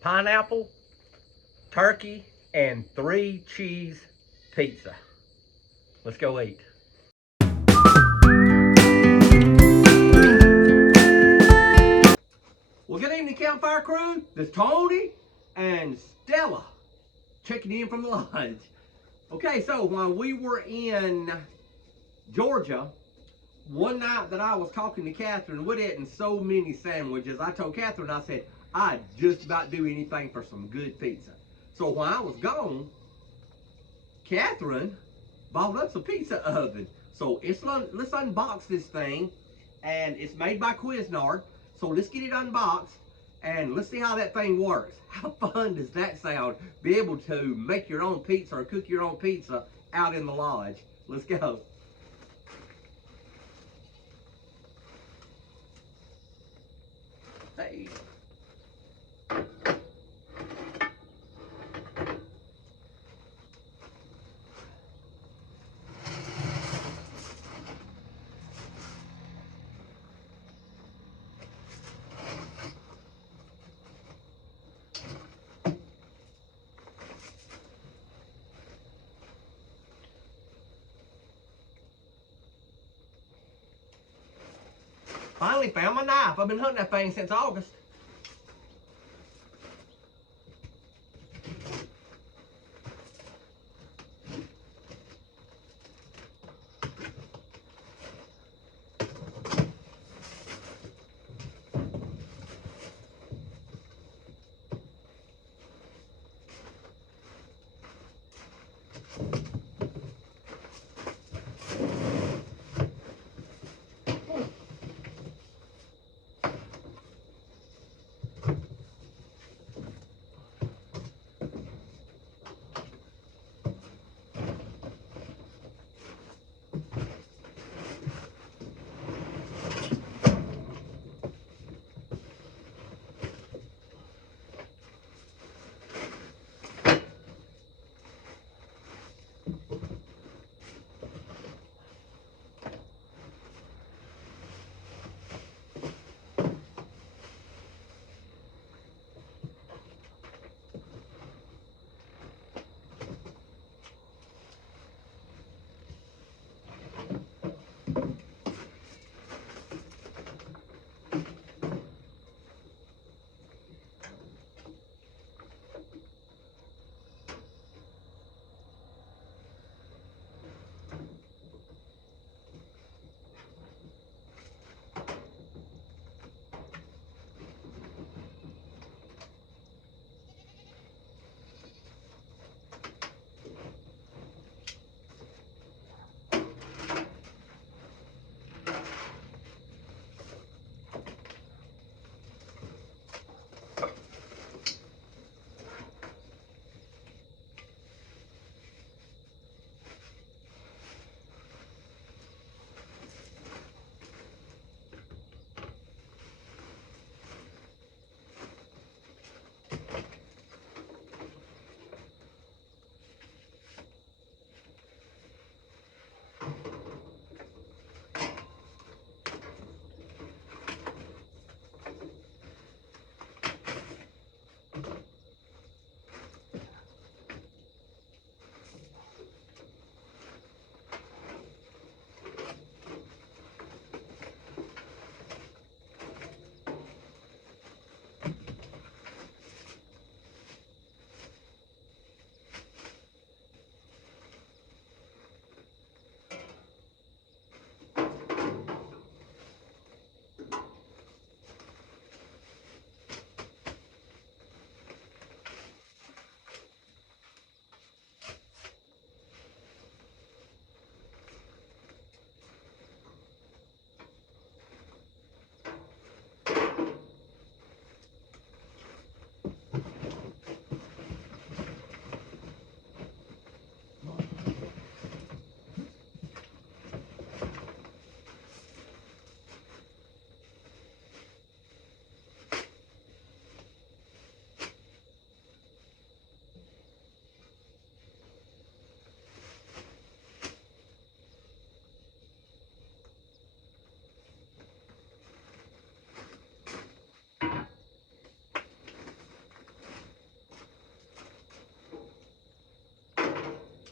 pineapple, turkey, and 3-cheese pizza. Let's go eat. Well, good evening, Campfire crew. This is Tony and Stella checking in from the lodge. Okay, so while we were in Georgia, one night that I was talking to Catherine, we'd eaten so many sandwiches. I told Catherine, I said, I'd just about do anything for some good pizza. So while I was gone, Catherine bought us a pizza oven. So let's unbox this thing, and it's made by Cuisinart. So let's get it unboxed, and let's see how that thing works. How fun does that sound? Be able to make your own pizza or cook your own pizza out in the lodge. Let's go. Hey. Finally found my knife. I've been hunting that thing since August.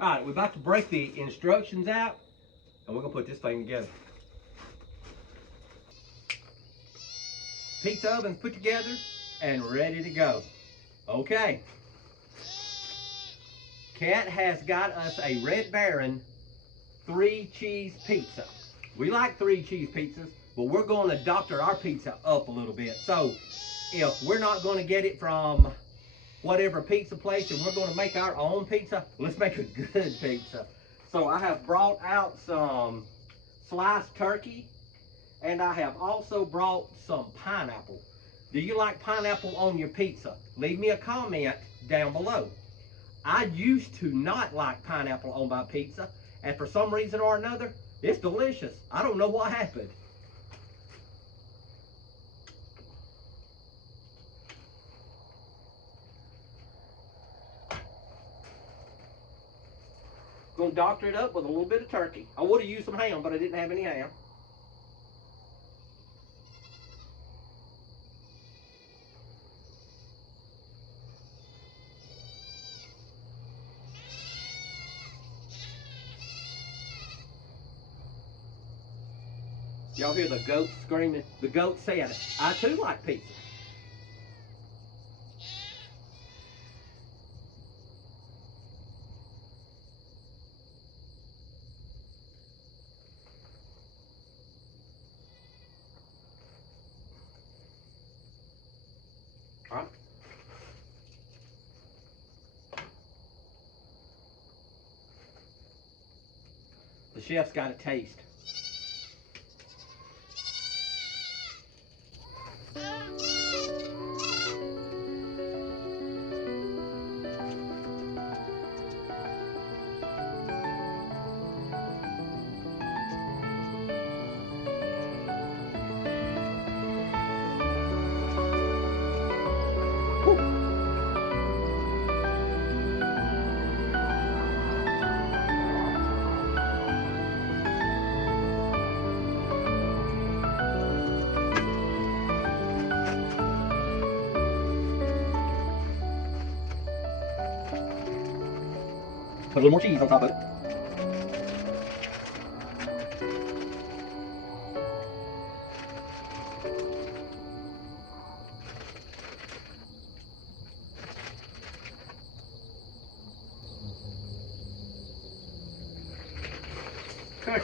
All right, we're about to break the instructions out, and we're gonna put this thing together. Pizza oven's put together and ready to go. Okay. Kat has got us a Red Baron 3-cheese pizza. We like 3-cheese pizzas, but we're going to doctor our pizza up a little bit. So if we're not going to get it from whatever pizza place and we're going to make our own pizza, let's make a good pizza. So I have brought out some sliced turkey, and I have also brought some pineapple. Do you like pineapple on your pizza? Leave me a comment down below. I used to not like pineapple on my pizza, and for some reason or another, it's delicious. I don't know what happened. Gonna doctor it up with a little bit of turkey. I would have used some ham, but I didn't have any ham. Y'all hear the goat screaming? The goat said, I too like pizza. All right. The chef's got a taste. Put a little more cheese on top of it. Okay.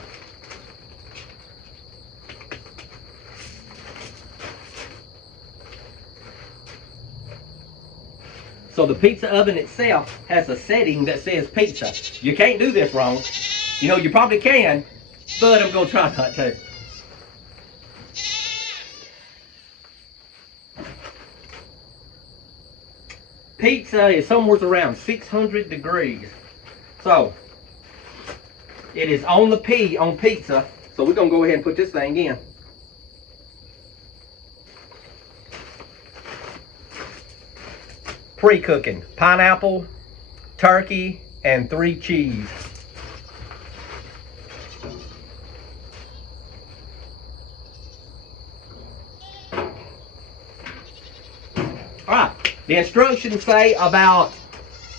So the pizza oven itself has a setting that says pizza. You can't do this wrong. You know, you probably can, but I'm gonna try not to. Pizza is somewhere around 600 degrees. So it is on the P on pizza. So we're gonna go ahead and put this thing in. Pre-cooking pineapple, turkey, and 3 cheese. Alright, the instructions say about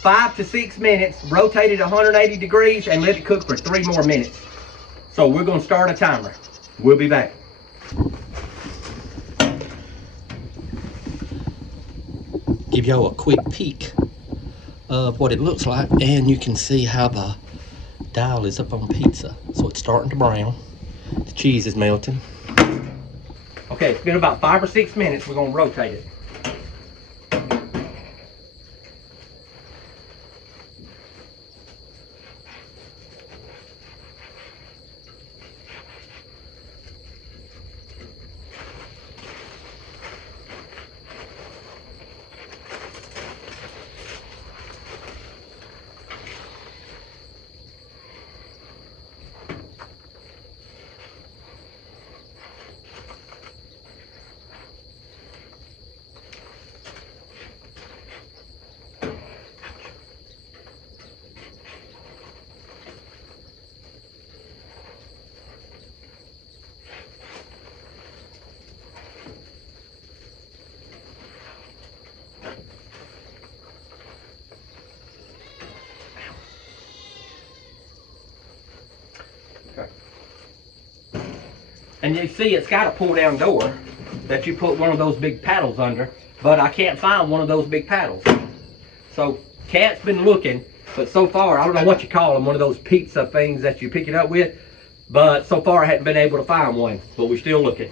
5 to 6 minutes, rotate it 180 degrees, and let it cook for 3 more minutes. So we're going to start a timer. We'll be back. Give y'all a quick peek of what it looks like, and you can see how the dial is up on pizza. So it's starting to brown. The cheese is melting. Okay, it's been about 5 or 6 minutes. We're going to rotate it. And you see it's got a pull down door that you put one of those big paddles under, but I can't find one of those big paddles. So Kat's been looking, but so far, I don't know what you call them, one of those pizza things that you pick it up with, but so far I hadn't been able to find one, but we're still looking.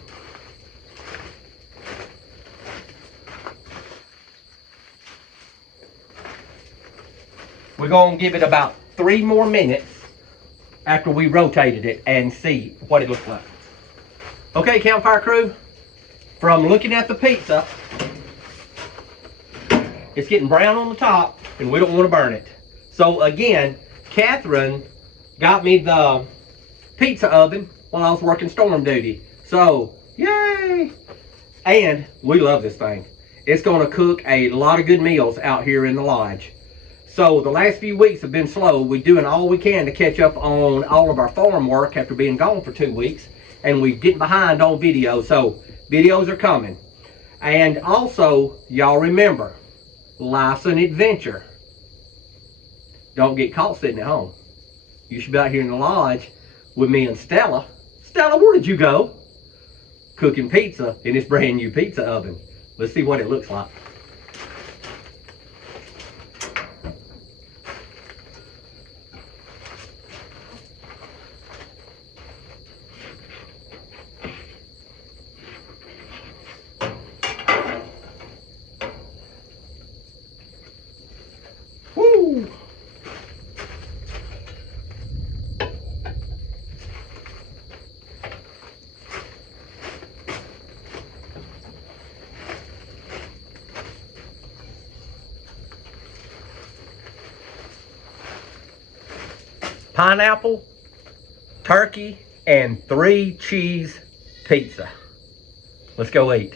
We're gonna give it about 3 more minutes after we rotated it and see what it looks like. Okay, Campfire crew, from looking at the pizza, it's getting brown on the top and we don't want to burn it. So again, Catherine got me the pizza oven while I was working storm duty. So, yay! And we love this thing. It's gonna cook a lot of good meals out here in the lodge. So the last few weeks have been slow. We're doing all we can to catch up on all of our farm work after being gone for 2 weeks. And we're getting behind on videos. So videos are coming. And also, y'all remember, life's an adventure. Don't get caught sitting at home. You should be out here in the lodge with me and Stella. Stella, where did you go? Cooking pizza in this brand new pizza oven. Let's see what it looks like. Woo! Pineapple, turkey, and 3 cheese pizza. Let's go eat.